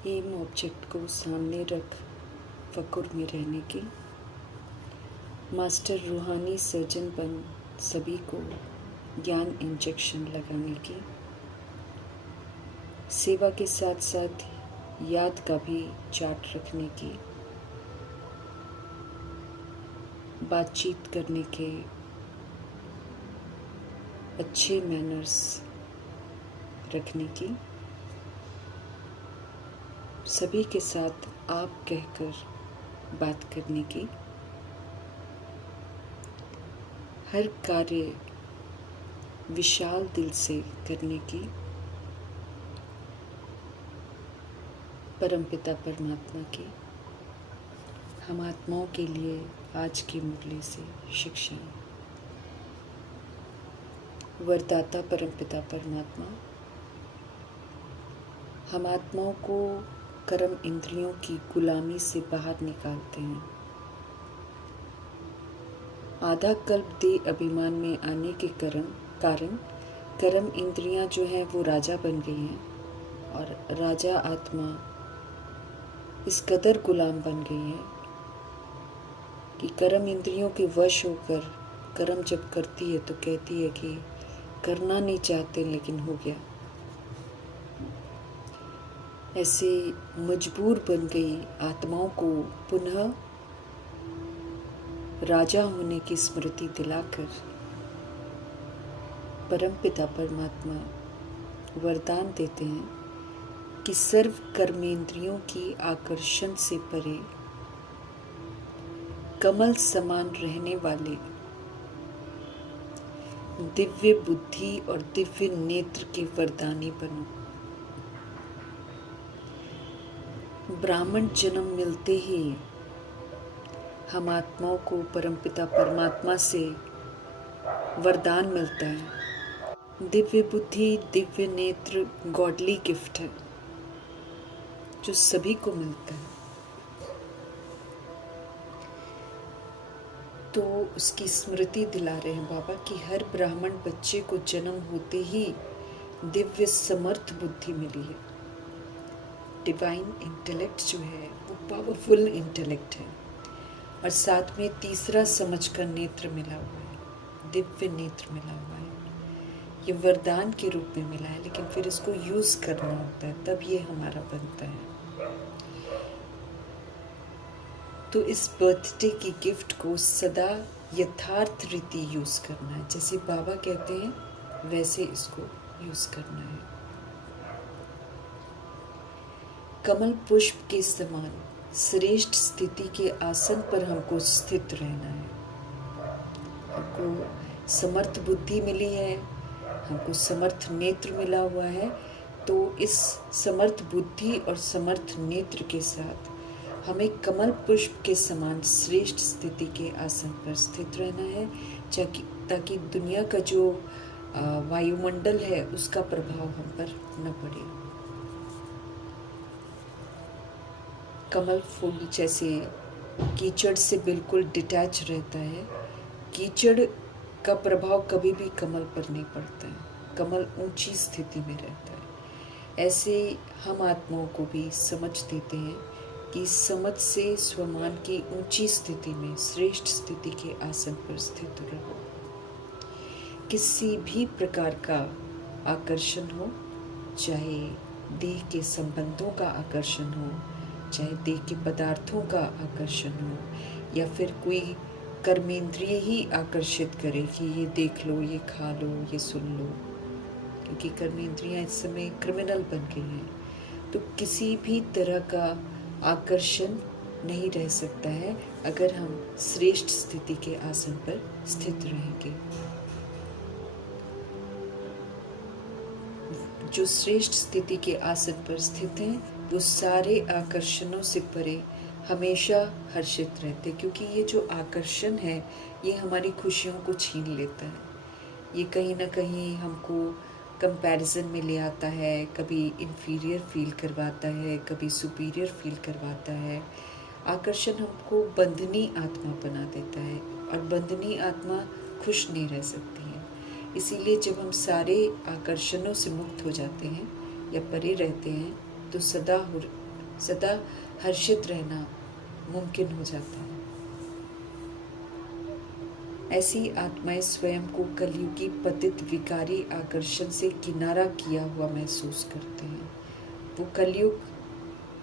M object को सामने रख फकुर में रहने की, मास्टर रूहानी सर्जन बन सभी को ज्ञान इंजेक्शन लगाने की, सेवा के साथ साथ याद का भी चार्ट रखने की, बातचीत करने के अच्छे मैनर्स रखने की, सभी के साथ आप कहकर बात करने की, हर कार्य विशाल दिल से करने की, परमपिता परमात्मा की हम आत्माओं के लिए आज की मुरली से शिक्षाएं। वरदाता परमपिता परमात्मा हम आत्माओं को कर्म इंद्रियों की गुलामी से बाहर निकालते हैं। आधा कल्प दे अभिमान में आने के कारण कर्म इंद्रियां जो हैं वो राजा बन गई हैं और राजा आत्मा इस कदर गुलाम बन गई है कि कर्म इंद्रियों के वश होकर कर्म जब करती है तो कहती है कि करना नहीं चाहते लेकिन हो गया। ऐसे मजबूर बन गई आत्माओं को पुनः राजा होने की स्मृति दिलाकर परमपिता परमात्मा वरदान देते हैं कि सर्व कर्मेंद्रियों की आकर्षण से परे कमल समान रहने वाले दिव्य बुद्धि और दिव्य नेत्र के वरदानी बनो। ब्राह्मण जन्म मिलते ही हम आत्माओं को परमपिता परमात्मा से वरदान मिलता है। दिव्य बुद्धि, दिव्य नेत्र गॉडली गिफ्ट है जो सभी को मिलता है। तो उसकी स्मृति दिला रहे हैं बाबा कि हर ब्राह्मण बच्चे को जन्म होते ही दिव्य समर्थ बुद्धि मिली है। डिवाइन इंटेलेक्ट जो है वो पावरफुल इंटेलेक्ट है और साथ में तीसरा समझ का नेत्र मिला हुआ है, दिव्य नेत्र मिला हुआ है। ये वरदान के रूप में मिला है, लेकिन फिर इसको यूज करना होता है, तब ये हमारा बनता है। तो इस बर्थडे की गिफ्ट को सदा यथार्थ रीति यूज करना है, जैसे बाबा कहते हैं वैसे इसको यूज करना है। कमल पुष्प के समान श्रेष्ठ स्थिति के आसन पर हमको स्थित रहना है। हमको समर्थ बुद्धि मिली है, हमको समर्थ नेत्र मिला हुआ है, तो इस समर्थ बुद्धि और समर्थ नेत्र के साथ हमें कमल पुष्प के समान श्रेष्ठ स्थिति के आसन पर स्थित रहना है, ताकि दुनिया का जो वायुमंडल है उसका प्रभाव हम पर न पड़े। कमल फूल जैसे कीचड़ से बिल्कुल डिटैच रहता है, कीचड़ का प्रभाव कभी भी कमल पर नहीं पड़ता है, कमल ऊंची स्थिति में रहता है। ऐसे हम आत्माओं को भी समझ देते हैं कि समझ से स्वमान की ऊंची स्थिति में श्रेष्ठ स्थिति के आसन पर स्थित रहो। किसी भी प्रकार का आकर्षण हो, चाहे देह के संबंधों का आकर्षण हो, चाहे देह के पदार्थों का आकर्षण हो, या फिर कोई कर्मेंद्रिय ही आकर्षित करे कि ये देख लो, ये खा लो, ये सुन लो, क्योंकि कर्मेंद्रियां इस समय क्रिमिनल बन गई हैं। तो किसी भी तरह का आकर्षण नहीं रह सकता है अगर हम श्रेष्ठ स्थिति के आसन पर स्थित रहेंगे। जो श्रेष्ठ स्थिति के आसन पर स्थित हैं वो सारे आकर्षणों से परे हमेशा हर्षित रहते, क्योंकि ये जो आकर्षण है ये हमारी खुशियों को छीन लेता है। ये कहीं ना कहीं हमको कंपैरिजन में ले आता है, कभी इन्फीरियर फील करवाता है, कभी सुपीरियर फील करवाता है। आकर्षण हमको बंधनी आत्मा बना देता है और बंधनी आत्मा खुश नहीं रह सकती है। इसीलिए जब हम सारे आकर्षणों से मुक्त हो जाते हैं या परे रहते हैं तो सदा सदा हर्षित रहना मुमकिन हो जाता है। ऐसी आत्माएं स्वयं को कलयुगी पतित विकारी आकर्षण से किनारा किया हुआ महसूस करते हैं। वो कलयुग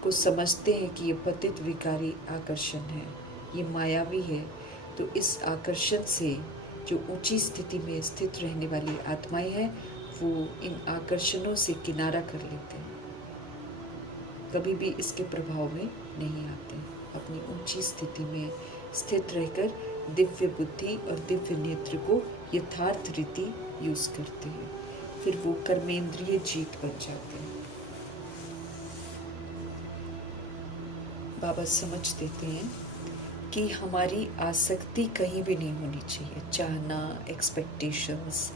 को समझते हैं कि ये पतित विकारी आकर्षण है, ये मायावी है। तो इस आकर्षण से जो ऊंची स्थिति में स्थित रहने वाली आत्माएं हैं, वो इन आकर्षणों से किनारा कर लेते हैं, कभी भी इसके प्रभाव में नहीं आते। अपनी ऊंची स्थिति में स्थित रहकर दिव्य बुद्धि और दिव्य नेत्र को यथार्थ रीति यूज करते हैं, फिर वो कर्मेंद्रिय जीत बन जाते हैं। बाबा समझ देते हैं कि हमारी आसक्ति कहीं भी नहीं होनी चाहिए। चाहना, एक्सपेक्टेशंस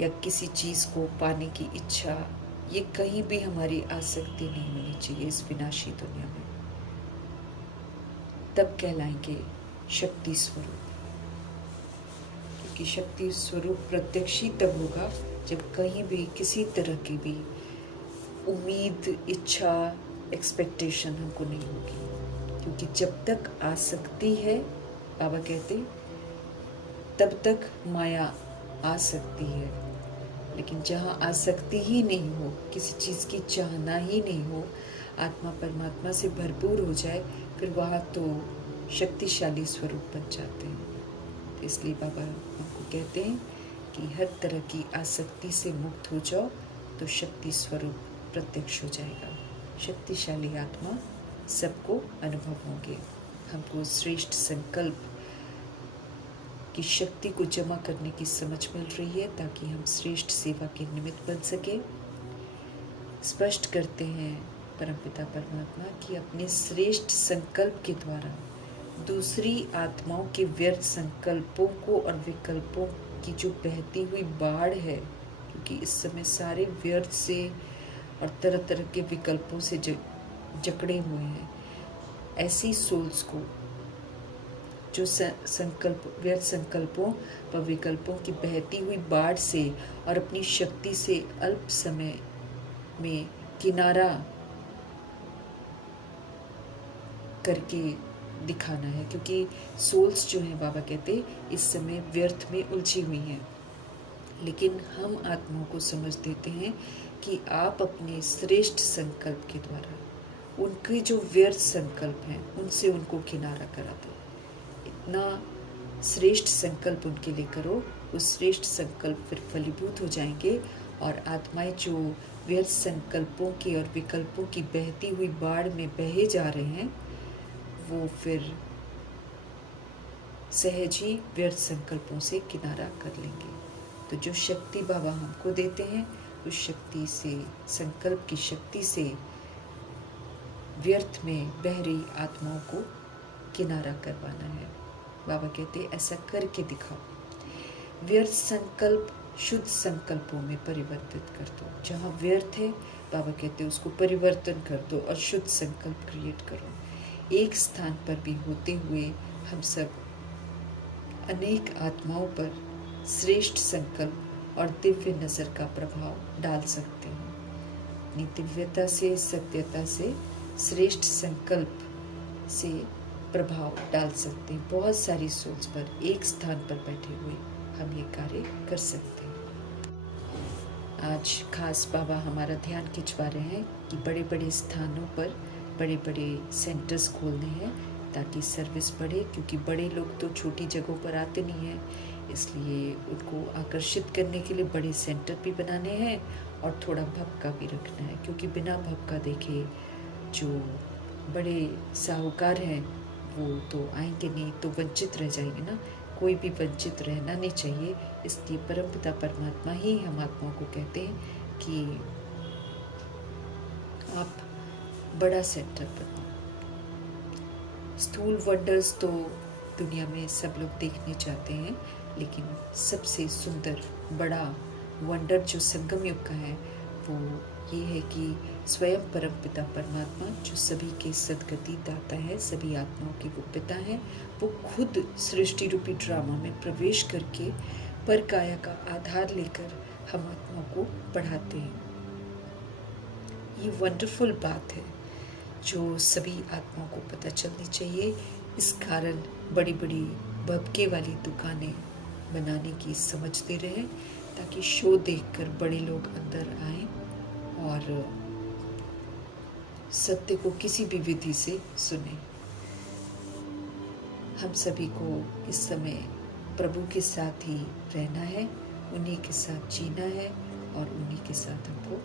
या किसी चीज़ को पाने की इच्छा, ये कहीं भी हमारी आसक्ति नहीं होनी चाहिए इस विनाशी दुनिया में। तब कहलाएंगे शक्ति स्वरूप, क्योंकि शक्ति स्वरूप प्रत्यक्ष ही तब होगा जब कहीं भी किसी तरह की भी उम्मीद, इच्छा, एक्सपेक्टेशन हमको नहीं होगी। क्योंकि जब तक आसक्ति है, बाबा कहते, तब तक माया आ सकती है। लेकिन जहाँ आसक्ति ही नहीं हो, किसी चीज़ की चाहना ही नहीं हो, आत्मा परमात्मा से भरपूर हो जाए, फिर वहाँ तो शक्तिशाली स्वरूप बन जाते हैं। इसलिए बाबा हमको कहते हैं कि हर तरह की आसक्ति से मुक्त हो जाओ तो शक्ति स्वरूप प्रत्यक्ष हो जाएगा। शक्तिशाली आत्मा सबको अनुभव होंगे। हमको श्रेष्ठ संकल्प की शक्ति को जमा करने की समझ मिल रही है, ताकि हम श्रेष्ठ सेवा के निमित्त बन सके। स्पष्ट करते हैं परमपिता परमात्मा कि अपने श्रेष्ठ संकल्प के द्वारा दूसरी आत्माओं के व्यर्थ संकल्पों को और विकल्पों की जो बहती हुई बाढ़ है, क्योंकि इस समय सारे व्यर्थ से और तरह तरह के विकल्पों से जकड़े हुए हैं, ऐसी सोल्स को जो व्यर्थ संकल्पों व विकल्पों की बहती हुई बाढ़ से और अपनी शक्ति से अल्प समय में किनारा करके दिखाना है। क्योंकि सोल्स जो हैं, बाबा कहते, इस समय व्यर्थ में उलझी हुई हैं। लेकिन हम आत्माओं को समझ देते हैं कि आप अपने श्रेष्ठ संकल्प के द्वारा उनके जो व्यर्थ संकल्प हैं, उनसे उनको किनारा करा दो। इतना श्रेष्ठ संकल्प उनके लिए करो, उस श्रेष्ठ संकल्प फिर फलीभूत हो जाएंगे और आत्माएं जो व्यर्थ संकल्पों के और विकल्पों की बहती हुई बाढ़ में बहे जा रहे हैं, वो फिर सहज ही व्यर्थ संकल्पों से किनारा कर लेंगे। तो जो शक्ति बाबा हमको देते हैं, उस शक्ति से, संकल्प की शक्ति से व्यर्थ में बह रही आत्माओं को किनारा करवाना है। बाबा कहते ऐसा करके दिखाओ। व्यर्थ संकल्प शुद्ध संकल्पों में परिवर्तित कर दो। जहाँ व्यर्थ है, बाबा कहते उसको परिवर्तन कर दो और शुद्ध संकल्प क्रिएट करो। एक स्थान पर भी होते हुए हम सब अनेक आत्माओं पर श्रेष्ठ संकल्प और दिव्य नज़र का प्रभाव डाल सकते हैं। अपनी दिव्यता से, सत्यता से, श्रेष्ठ संकल्प से प्रभाव डाल सकते हैं। बहुत सारी सोच पर एक स्थान पर बैठे हुए हम ये कार्य कर सकते हैं। आज खास बाबा हमारा ध्यान खिंचवा रहे हैं कि बड़े बड़े स्थानों पर बड़े बड़े सेंटर्स खोलने हैं ताकि सर्विस बढ़े, क्योंकि बड़े लोग तो छोटी जगहों पर आते नहीं हैं, इसलिए उनको आकर्षित करने के लिए बड़े सेंटर भी बनाने हैं और थोड़ा भपका भी रखना है। क्योंकि बिना भपका देखे जो बड़े साहूकार हैं वो तो आएंगे नहीं, तो वंचित रह जाएंगे ना। कोई भी वंचित रहना नहीं चाहिए। इसलिए परमपिता परमात्मा ही हम आत्माओं को कहते हैं कि आप बड़ा सेंटर बनाओ। स्थूल वंडर्स तो दुनिया में सब लोग देखने चाहते हैं, लेकिन सबसे सुंदर बड़ा वंडर जो संगम युग का है वो ये है कि स्वयं परमपिता परमात्मा जो सभी के सद्गति दाता है, सभी आत्माओं के वो पिता हैं, वो खुद सृष्टि रूपी ड्रामा में प्रवेश करके पर काया का आधार लेकर हम आत्माओं को पढ़ाते हैं। ये वंडरफुल बात है जो सभी आत्माओं को पता चलनी चाहिए। इस कारण बड़ी बड़ी भभके वाली दुकानें बनाने की समझते रहे, ताकि शो देखकर बड़े लोग अंदर आएं और सत्य को किसी भी विधि से सुने। हम सभी को इस समय प्रभु के साथ ही रहना है, उन्हीं के साथ जीना है और उन्हीं के साथ हमको,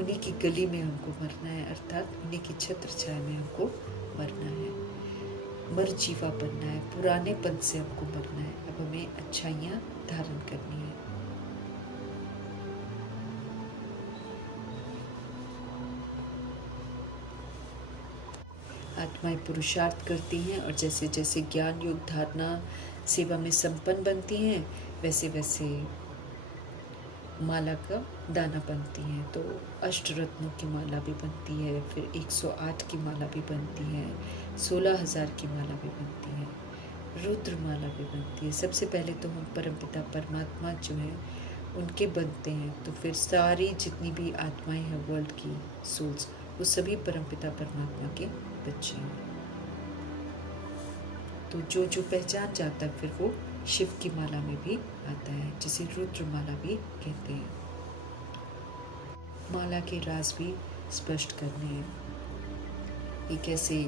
उन्हीं की गली में हमको मरना है, अर्थात उन्हीं की छत्र छाया में हमको मरना है। मर जीवा बनना है, पुरानेपन से हमको मरना है। अब हमें अच्छाइयाँ धारण करनी है। आत्माएं पुरुषार्थ करती हैं और जैसे जैसे ज्ञान योग धारणा सेवा में संपन्न बनती हैं, वैसे वैसे माला का दाना बनती हैं। तो अष्टरत्नों की माला भी बनती है, फिर 108 की माला भी बनती है, 16,000 की माला भी बनती है, रुद्र माला भी बनती है। सबसे पहले तो हम परमपिता परमात्मा जो है उनके बनते हैं, तो फिर सारी जितनी भी आत्माएं हैं वर्ल्ड की सोल्स, वो सभी परमपिता परमात्मा के बच्चे हैं। तो जो जो पहचान जाता है फिर वो शिव की माला में भी आता है, जिसे रुद्र माला भी कहते हैं। माला के राज भी स्पष्ट करने हैं। ये कैसे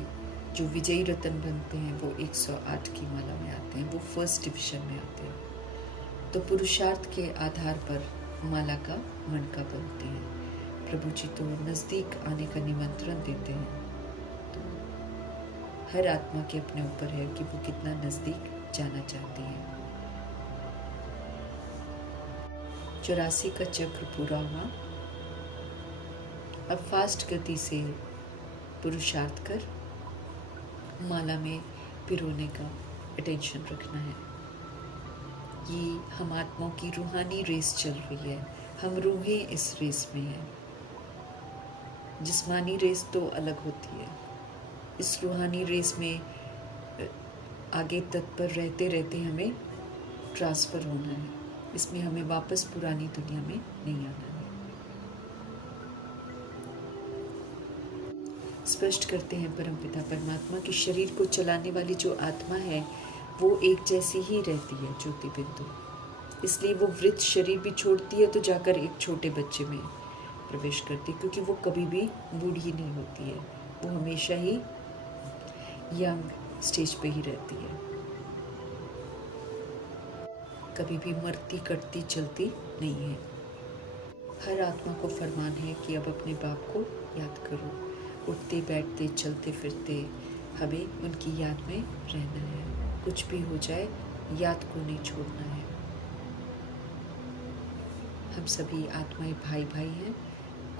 जो विजयी रतन बनते हैं वो 108 की माला में आते हैं, वो फर्स्ट डिविजन में आते हैं। तो पुरुषार्थ के आधार पर माला का मणका बनते हैं। प्रभु जी तो नज़दीक आने का निमंत्रण देते हैं। तो हर आत्मा के अपने ऊपर है कि वो कितना नज़दीक जाना चाहती है। 84 का चक्र पूरा हुआ। अब फास्ट गति से पुरुषार्थ कर माला में पिरोने का अटेंशन रखना है। ये हम आत्माओं की रूहानी रेस चल रही है, हम रूहें इस रेस में हैं। जिस्मानी रेस तो अलग होती है, इस रूहानी रेस में आगे तत्पर रहते रहते हमें ट्रांसफ़र होना है। इसमें हमें वापस पुरानी दुनिया में नहीं आना है। स्पष्ट करते हैं परमपिता परमात्मा कि शरीर को चलाने वाली जो आत्मा है वो एक जैसी ही रहती है, ज्योति बिंदु। इसलिए वो वृद्ध शरीर भी छोड़ती है तो जाकर एक छोटे बच्चे में प्रवेश करती है, क्योंकि वो कभी भी बूढ़ी नहीं होती है, वो हमेशा ही यंग स्टेज पे ही रहती है। कभी भी मरती कटती चलती नहीं है। हर आत्मा को फरमान है कि अब अपने बाप को याद करो। उठते बैठते चलते फिरते हमें उनकी याद में रहना है। कुछ भी हो जाए याद को नहीं छोड़ना है। हम सभी आत्माएं भाई भाई हैं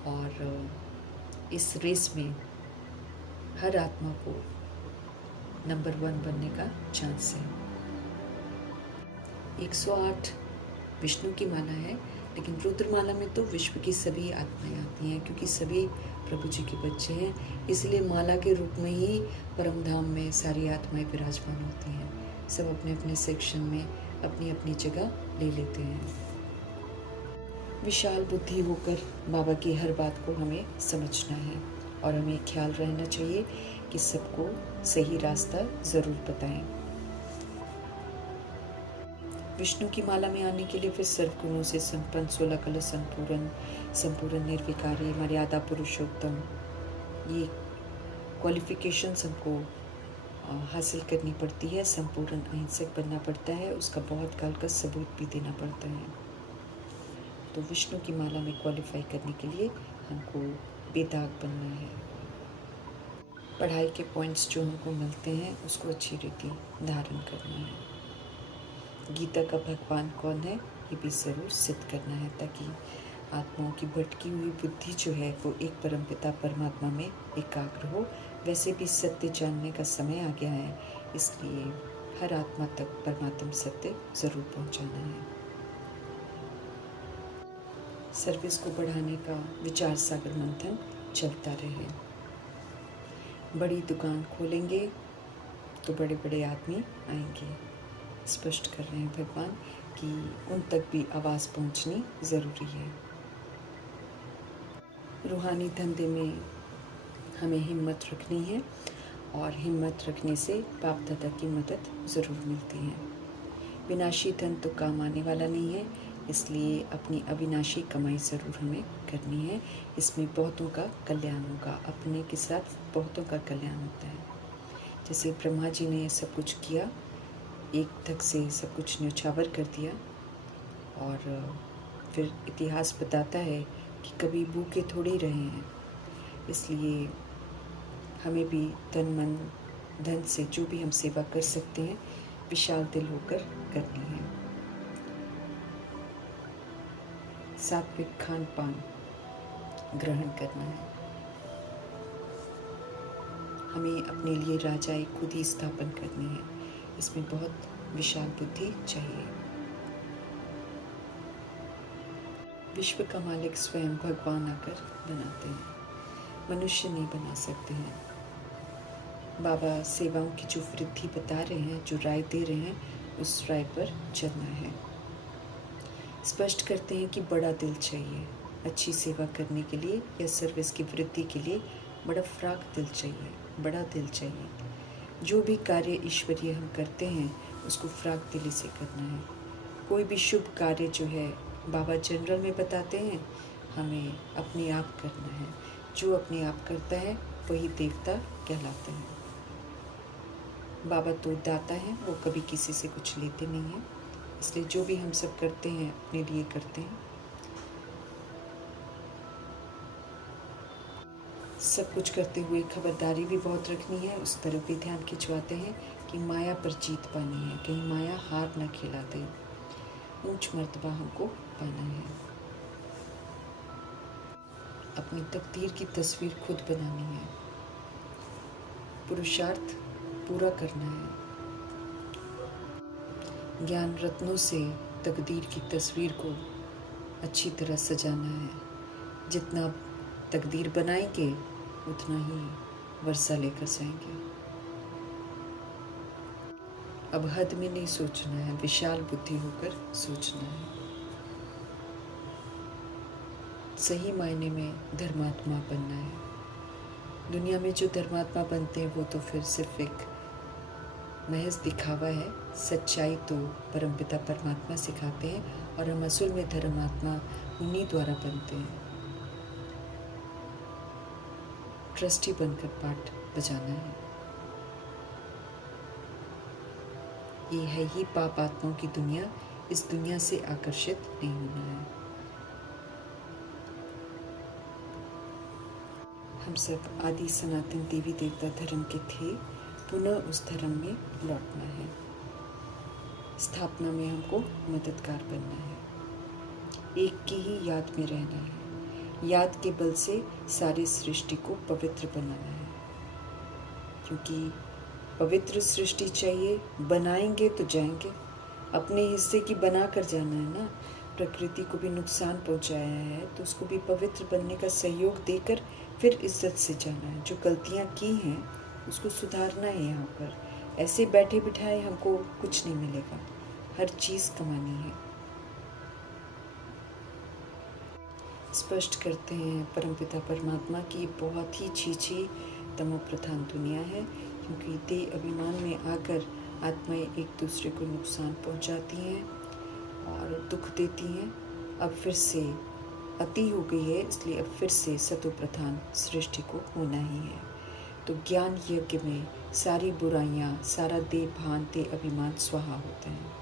और इस रेस में हर आत्मा को नंबर 1 बनने का चांस है। 108 विष्णु की माला है, लेकिन रुद्रमाला में तो विश्व की सभी आत्माएं आती हैं, क्योंकि सभी प्रभु जी के बच्चे हैं। इसलिए माला के रूप में ही परम धाम में सारी आत्माएं विराजमान होती हैं। सब अपने अपने सेक्शन में अपनी अपनी जगह ले लेते हैं। विशाल बुद्धि होकर बाबा की हर बात को हमें समझना है और हमें ख्याल रहना चाहिए कि सबको सही रास्ता ज़रूर बताएं। विष्णु की माला में आने के लिए फिर सर्वगुणों से संपन्न 16 कलश संपूर्ण निर्विकारी मर्यादा पुरुषोत्तम, ये क्वालिफिकेशंस हमको हासिल करनी पड़ती है। संपूर्ण अहिंसक बनना पड़ता है, उसका बहुत काल का सबूत भी देना पड़ता है। तो विष्णु की माला में क्वालिफाई करने के लिए हमको बेदाग बनना है। पढ़ाई के पॉइंट्स जो हमको मिलते हैं उसको अच्छी रीति धारण करना है। गीता का भगवान कौन है ये भी ज़रूर सिद्ध करना है, ताकि आत्माओं की भटकी हुई बुद्धि जो है वो एक परमपिता परमात्मा में एकाग्र हो। वैसे भी सत्य जानने का समय आ गया है, इसलिए हर आत्मा तक परमात्म सत्य ज़रूर पहुंचाना है। सर्विस को बढ़ाने का विचार सागर मंथन चलता रहे। बड़ी दुकान खोलेंगे तो बड़े बड़े आदमी आएंगे। स्पष्ट कर रहे हैं भगवान कि उन तक भी आवाज़ पहुंचनी ज़रूरी है। रूहानी धंधे में हमें हिम्मत रखनी है और हिम्मत रखने से बाप दादा की मदद ज़रूर मिलती है। विनाशी धन तो काम आने वाला नहीं है, इसलिए अपनी अविनाशी कमाई ज़रूर हमें करनी है। इसमें बहुतों का कल्याण होगा, अपने के साथ बहुतों का कल्याण होता है। जैसे ब्रह्मा जी ने सब कुछ किया, एक तक से सब कुछ न्यौछावर कर दिया, और फिर इतिहास बताता है कि कभी भूखे थोड़ी रहे हैं। इसलिए हमें भी तन मन धन से जो भी हम सेवा कर सकते हैं विशाल दिल होकर करनी है। सात्विक खान पान ग्रहण करना है। हमें अपने लिए राजाएं खुद ही स्थापन करनी है। इसमें बहुत विशाल बुद्धि चाहिए। विश्व का मालिक स्वयं भगवान आकर बनाते हैं, मनुष्य नहीं बना सकते हैं। बाबा सेवाओं की जो वृद्धि बता रहे हैं, जो राय दे रहे हैं, उस राय पर चलना है। स्पष्ट करते हैं कि बड़ा दिल चाहिए अच्छी सेवा करने के लिए या सर्विस की वृद्धि के लिए। बड़ा फ्राक दिल चाहिए, बड़ा दिल चाहिए। जो भी कार्य ईश्वरीय हम करते हैं उसको फ्राक दिली से करना है। कोई भी शुभ कार्य जो है बाबा जनरल में बताते हैं, हमें अपने आप करना है। जो अपने आप करता है वही देवता कहलाते हैं। बाबा तो दाता हैं, वो कभी किसी से कुछ लेते नहीं हैं। इसलिए जो भी हम सब करते हैं अपने लिए करते हैं। सब कुछ करते हुए खबरदारी भी बहुत रखनी है। उस तरफ भी ध्यान खिंचवाते हैं कि माया पर जीत पानी है, कहीं माया हार न खिला दे। ऊंच मर्तबा हमको पाना है। अपनी तकदीर की तस्वीर खुद बनानी है। पुरुषार्थ पूरा करना है। ज्ञान रत्नों से तकदीर की तस्वीर को अच्छी तरह सजाना है। जितना तकदीर बनाएंगे उतना ही वर्षा लेकर जाएंगे। अब हद में नहीं सोचना है, विशाल बुद्धि होकर सोचना है। सही मायने में धर्मात्मा बनना है। दुनिया में जो धर्मात्मा बनते हैं वो तो फिर सिर्फ एक महज दिखावा है। सच्चाई तो परमपिता परमात्मा सिखाते हैं, और हम असल में धर्मात्मा उन्हीं द्वारा बनते हैं। ट्रस्टी बनकर पाठ बजाना है। ये है ही पाप आत्माओं की दुनिया। इस दुनिया से आकर्षित नहीं होना है। हम सब आदि सनातन देवी देवता धर्म के थे, पुनः उस धर्म में लौटना है। स्थापना में हमको मददगार बनना है। एक की ही याद में रहना है। याद के बल से सारी सृष्टि को पवित्र बनाना है। क्योंकि पवित्र सृष्टि चाहिए, बनाएंगे तो जाएंगे। अपने हिस्से की बना कर जाना है ना। प्रकृति को भी नुकसान पहुंचाया है तो उसको भी पवित्र बनने का सहयोग देकर फिर इज्जत से जाना है। जो गलतियां की हैं उसको सुधारना है। यहाँ पर ऐसे बैठे बिठाए हमको कुछ नहीं मिलेगा, हर चीज़ कमानी है। स्पष्ट करते हैं परमपिता परमात्मा की बहुत ही छीछी तमो प्रधान दुनिया है, क्योंकि देह अभिमान में आकर आत्माएं एक दूसरे को नुकसान पहुंचाती हैं और दुख देती हैं। अब फिर से अति हो गई है, इसलिए अब फिर से सतो प्रधान सृष्टि को होना ही है। तो ज्ञान यज्ञ में सारी बुराइयां, सारा देह भान, देह अभिमान स्वाहा होते हैं।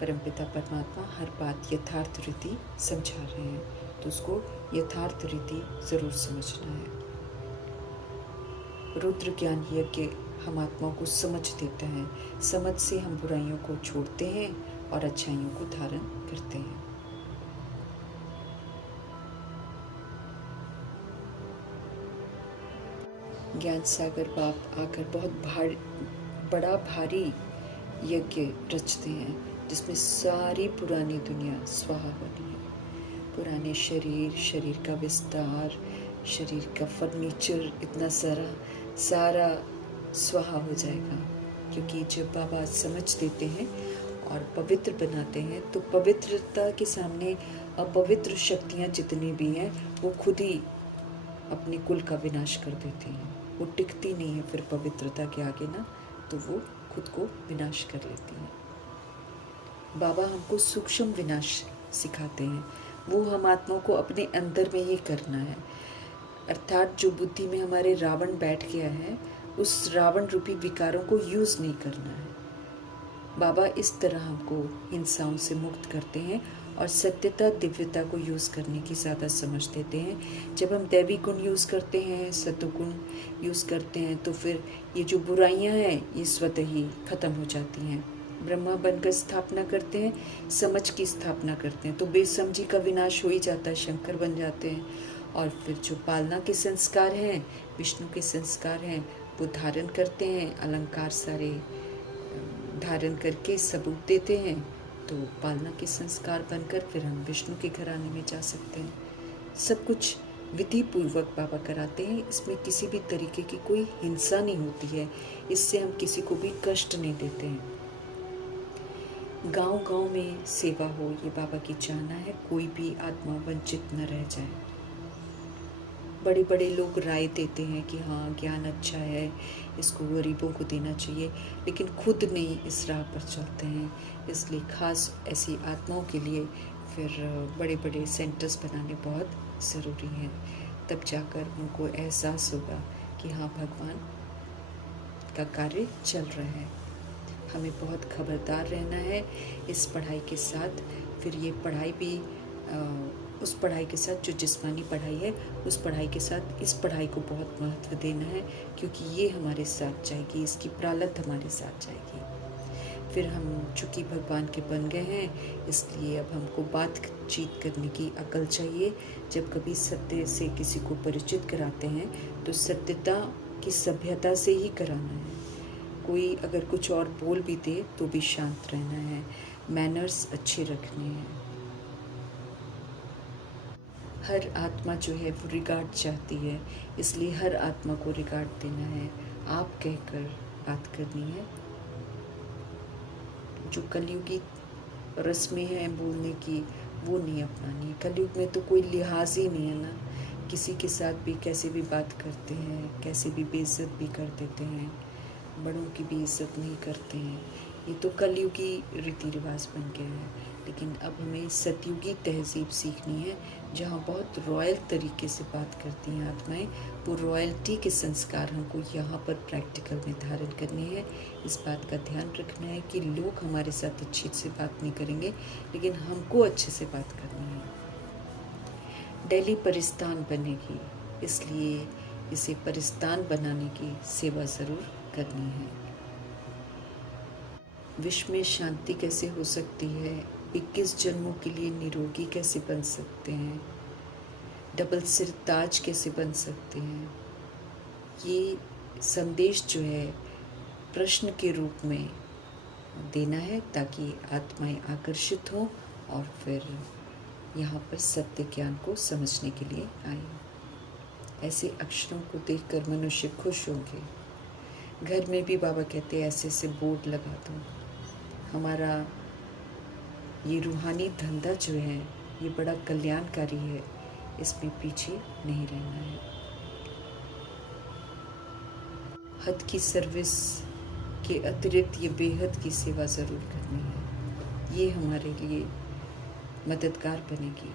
परमपिता परमात्मा हर बात यथार्थ रीति समझा रहे हैं, तो उसको यथार्थ रीति जरूर समझना है। रुद्र ज्ञान यज्ञ हम आत्माओं को समझ देता है। समझ से हम बुराइयों को छोड़ते हैं और अच्छाइयों को धारण करते हैं। ज्ञान सागर बाप आकर बहुत बड़ा भारी यज्ञ रचते हैं, जिसमें सारी पुरानी दुनिया स्वाहा बनी है। पुराने शरीर, शरीर का विस्तार, शरीर का फर्नीचर, इतना सारा स्वाहा हो जाएगा। क्योंकि जब बाबा समझ देते हैं और पवित्र बनाते हैं तो पवित्रता के सामने अपवित्र शक्तियाँ जितनी भी हैं वो खुद ही अपने कुल का विनाश कर देती हैं। वो टिकती नहीं है फिर पवित्रता के आगे ना, तो वो खुद को विनाश कर लेती हैं। बाबा हमको सूक्ष्म विनाश सिखाते हैं, वो हम आत्माओं को अपने अंदर में ही करना है। अर्थात जो बुद्धि में हमारे रावण बैठ गया है, उस रावण रूपी विकारों को यूज़ नहीं करना है। बाबा इस तरह हमको हिंसाओं से मुक्त करते हैं और सत्यता दिव्यता को यूज़ करने की ज़्यादा समझ देते हैं। जब हम दैवी गुण यूज़ करते हैं, सत्वगुण यूज़ करते हैं, तो फिर ये जो बुराइयां हैं ये स्वतः ही ख़त्म हो जाती हैं। ब्रह्मा बनकर स्थापना करते हैं, समझ की स्थापना करते हैं, तो बेसमझी का विनाश हो ही जाता है, शंकर बन जाते हैं। और फिर जो पालना के संस्कार हैं, विष्णु के संस्कार हैं, वो धारण करते हैं, अलंकार सारे धारण करके सबूत देते हैं, तो पालना के संस्कार बनकर फिर हम विष्णु के घराने में जा सकते हैं। सब कुछ विधि पूर्वक बाबा कराते हैं, इसमें किसी भी तरीके की कोई हिंसा नहीं होती है, इससे हम किसी को भी कष्ट नहीं देते हैं। गांव-गांव में सेवा हो, ये बाबा की चाहना है, कोई भी आत्मा वंचित न रह जाए। बड़े बड़े लोग राय देते हैं कि हाँ ज्ञान अच्छा है, इसको गरीबों को देना चाहिए, लेकिन खुद नहीं इस राह पर चलते हैं। इसलिए खास ऐसी आत्माओं के लिए फिर बड़े बड़े सेंटर्स बनाने बहुत ज़रूरी हैं, तब जाकर उनको एहसास होगा कि हाँ भगवान का कार्य चल रहा है। हमें बहुत खबरदार रहना है इस पढ़ाई के साथ। फिर ये पढ़ाई भी उस पढ़ाई के साथ, जो जिस्मानी पढ़ाई है, उस पढ़ाई के साथ इस पढ़ाई को बहुत महत्व देना है, क्योंकि ये हमारे साथ जाएगी, इसकी प्रालब्ध हमारे साथ जाएगी। फिर हम चूँकि भगवान के बन गए हैं, इसलिए अब हमको बातचीत करने की अकल चाहिए। जब कभी सत्य से किसी को परिचित कराते हैं, तो सत्यता की सभ्यता से ही कराना है। कोई अगर कुछ और बोल भी दे तो भी शांत रहना है, मैनर्स अच्छे रखने हैं। हर आत्मा जो है वो रिगार्ड चाहती है, इसलिए हर आत्मा को रिगार्ड देना है, आप कहकर बात करनी है। जो कलयुगी रस्में हैं बोलने की, वो नहीं अपनानी है। कलयुग में तो कोई लिहाज ही नहीं है ना, किसी के साथ भी कैसे भी बात करते हैं, कैसे भी बेइज्जत भी कर देते हैं, बड़ों की भी इज्जत नहीं करते हैं। ये तो कलयुगी रीति रिवाज बन गया है। लेकिन अब हमें सतयुगी तहजीब सीखनी है, जहाँ बहुत रॉयल तरीके से बात करती हैं आत्माएं। वो रॉयल्टी के संस्कार हमको यहाँ पर प्रैक्टिकल में धारण करने हैं। इस बात का ध्यान रखना है कि लोग हमारे साथ अच्छे से बात नहीं करेंगे, लेकिन हमको अच्छे से बात करनी है। दिल्ली परिस्तान बनेगी, इसलिए इसे परिस्तान बनाने की सेवा ज़रूर करनी है। विश्व में शांति कैसे हो सकती है, 21 जन्मों के लिए निरोगी कैसे बन सकते हैं, डबल सिर ताज कैसे बन सकते हैं, ये संदेश जो है प्रश्न के रूप में देना है, ताकि आत्माएं आकर्षित हों और फिर यहाँ पर सत्य ज्ञान को समझने के लिए आए। ऐसे अक्षरों को देखकर मनुष्य खुश होंगे। घर में भी बाबा कहते हैं ऐसे ऐसे बोर्ड लगा दो। हमारा ये रूहानी धंधा जो है ये बड़ा कल्याणकारी है, इसमें पीछे नहीं रहना है। हद की सर्विस के अतिरिक्त ये बेहद की सेवा ज़रूर करनी है, ये हमारे लिए मददगार बनेगी।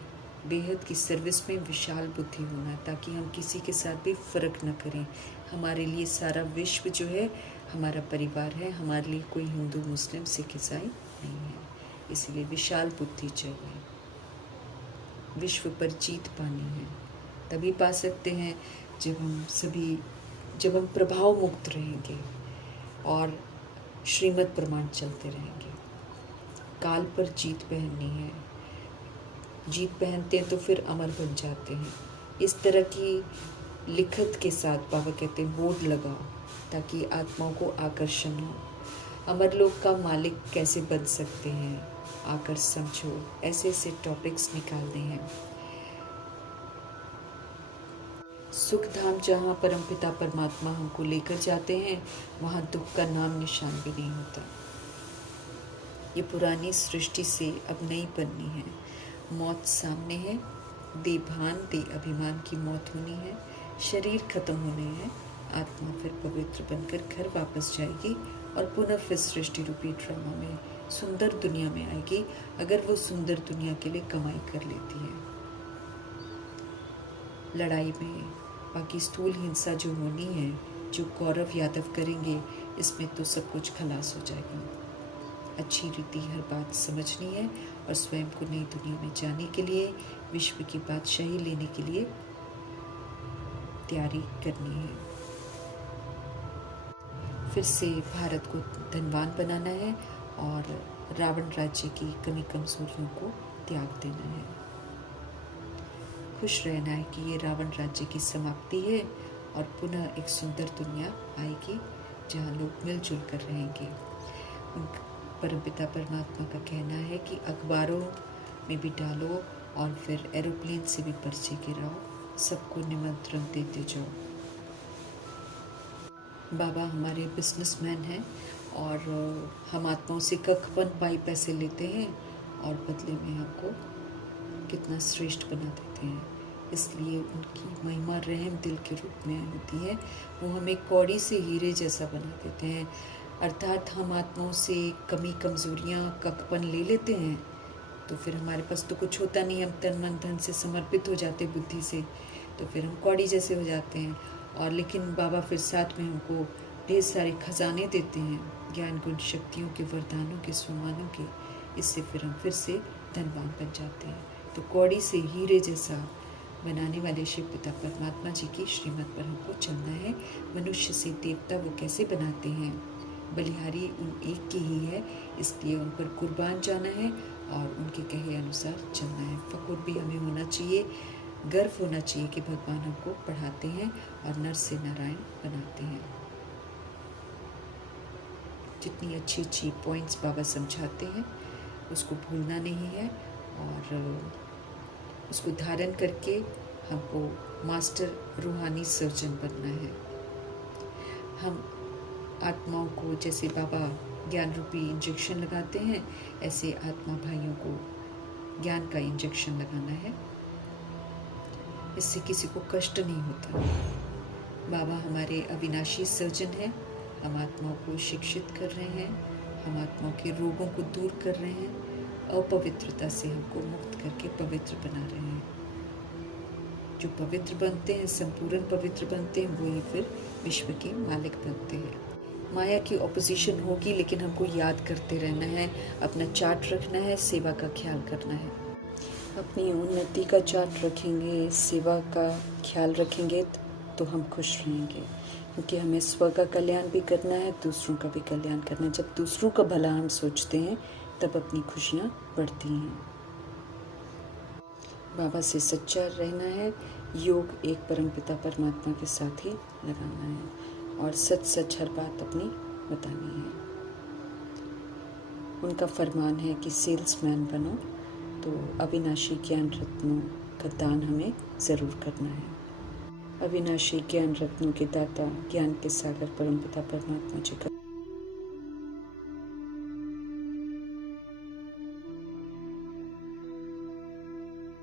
बेहद की सर्विस में विशाल बुद्धि होना, ताकि हम किसी के साथ भी फ़र्क न करें। हमारे लिए सारा विश्व जो है हमारा परिवार है, हमारे लिए कोई हिंदू मुस्लिम सिख ईसाई नहीं है। इसलिए विशाल बुद्धि चाहिए। विश्व पर जीत पानी है, तभी पा सकते हैं जब हम प्रभाव मुक्त रहेंगे और श्रीमद् प्रमाण चलते रहेंगे। काल पर जीत पहननी है, जीत पहनते हैं तो फिर अमर बन जाते हैं। इस तरह की लिखत के साथ बाबा कहते हैं बोर्ड लगाओ, ताकि आत्माओं को आकर्षण हो। अमर लोक का मालिक कैसे बन सकते हैं, आकर समझो। ऐसे ऐसे टॉपिक्स निकालने हैं। सुख धाम जहाँ परमपिता परमात्मा हमको लेकर जाते हैं, वहाँ दुख का नाम निशान भी नहीं होता। ये पुरानी सृष्टि से अब नई बननी है। मौत सामने है, दे भान दे अभिमान की मौत होनी है। शरीर खत्म होने हैं, आत्मा फिर पवित्र बनकर घर वापस जाएगी और पुनः फिर सृष्टि रूपी ड्रामा में सुंदर दुनिया में आएगी, अगर वो सुंदर दुनिया के लिए कमाई कर लेती है। लड़ाई में बाकी स्थूल हिंसा जो होनी है, जो कौरव यादव करेंगे, इसमें तो सब कुछ खलास हो जाएगा। अच्छी रीति हर बात समझनी है और स्वयं को नई दुनिया में जाने के लिए, विश्व की बादशाही लेने के लिए तैयारी करनी है। फिर से भारत को धनवान बनाना है और रावण राज्य की कमी कमजोरियों को त्याग देना है। खुश रहना है कि ये रावण राज्य की समाप्ति है और पुनः एक सुंदर दुनिया आएगी जहाँ लोग मिलजुल कर रहेंगे। परमपिता परमात्मा का कहना है कि अखबारों में भी डालो और फिर एरोप्लेन से भी पर्चे गिराओ, सबको निमंत्रण देते जाओ। बाबा हमारे बिजनेसमैन हैं और हम आत्माओं से कखपन पाई पैसे लेते हैं और बदले में हमको कितना श्रेष्ठ बना देते हैं। इसलिए उनकी महिमा रहम दिल के रूप में होती है। वो हमें कौड़ी से हीरे जैसा बना देते हैं। अर्थात हम आत्माओं से कमी कमज़ोरियाँ कखपन ले लेते हैं तो फिर हमारे पास तो कुछ होता नहीं, हम तन मन धन से समर्पित हो जाते बुद्धि से, तो फिर हम कौड़ी जैसे हो जाते हैं। और लेकिन बाबा फिर साथ में हमको ढेर सारे खजाने देते हैं, ज्ञान गुण शक्तियों के, वरदानों के, सुमानों के। इससे फिर हम फिर से धनवान बन जाते हैं। तो कौड़ी से हीरे जैसा बनाने वाले शिव पिता परमात्मा जी की श्रीमत पर हमको चलना है। मनुष्य से देवता वो कैसे बनाते हैं, बलिहारी उन एक की ही है, इसलिए उन पर कुर्बान जाना है और उनके कहे अनुसार चलना है। फकुर भी हमें होना चाहिए, गर्व होना चाहिए कि भगवान हमको पढ़ाते हैं और नर से नारायण बनाते हैं। जितनी अच्छी अच्छी पॉइंट्स बाबा समझाते हैं उसको भूलना नहीं है और उसको धारण करके हमको मास्टर रूहानी सर्जन बनना है। हम आत्माओं को जैसे बाबा ज्ञान रूपी इंजेक्शन लगाते हैं, ऐसे आत्मा भाइयों को ज्ञान का इंजेक्शन लगाना है। इससे किसी को कष्ट नहीं होता। बाबा हमारे अविनाशी सर्जन हैं। हम आत्माओं को शिक्षित कर रहे हैं, हम आत्माओं के रोगों को दूर कर रहे हैं, अपवित्रता से हमको मुक्त करके पवित्र बना रहे हैं। जो पवित्र बनते हैं, संपूर्ण पवित्र बनते हैं, वही फिर विश्व के मालिक बनते हैं। माया की ऑपोजिशन होगी, लेकिन हमको याद करते रहना है, अपना चार्ट रखना है, सेवा का ख्याल करना है। अपनी उन्नति का चार्ट रखेंगे, सेवा का ख्याल रखेंगे तो हम खुश रहेंगे, क्योंकि हमें स्व का कल्याण भी करना है, दूसरों का भी कल्याण करना है। जब दूसरों का भला हम सोचते हैं तब अपनी खुशियाँ बढ़ती हैं। बाबा से सच्चा रहना है, योग एक परमपिता परमात्मा के साथ ही लगाना है और सच सच हर बात अपनी बतानी है। उनका फरमान है कि सेल्समैन बनो, तो अविनाशी ज्ञान रत्नों का दान हमें ज़रूर करना है। अविनाशी ज्ञान रत्नों के दाता ज्ञान के सागर परमपिता परमात्मा जी का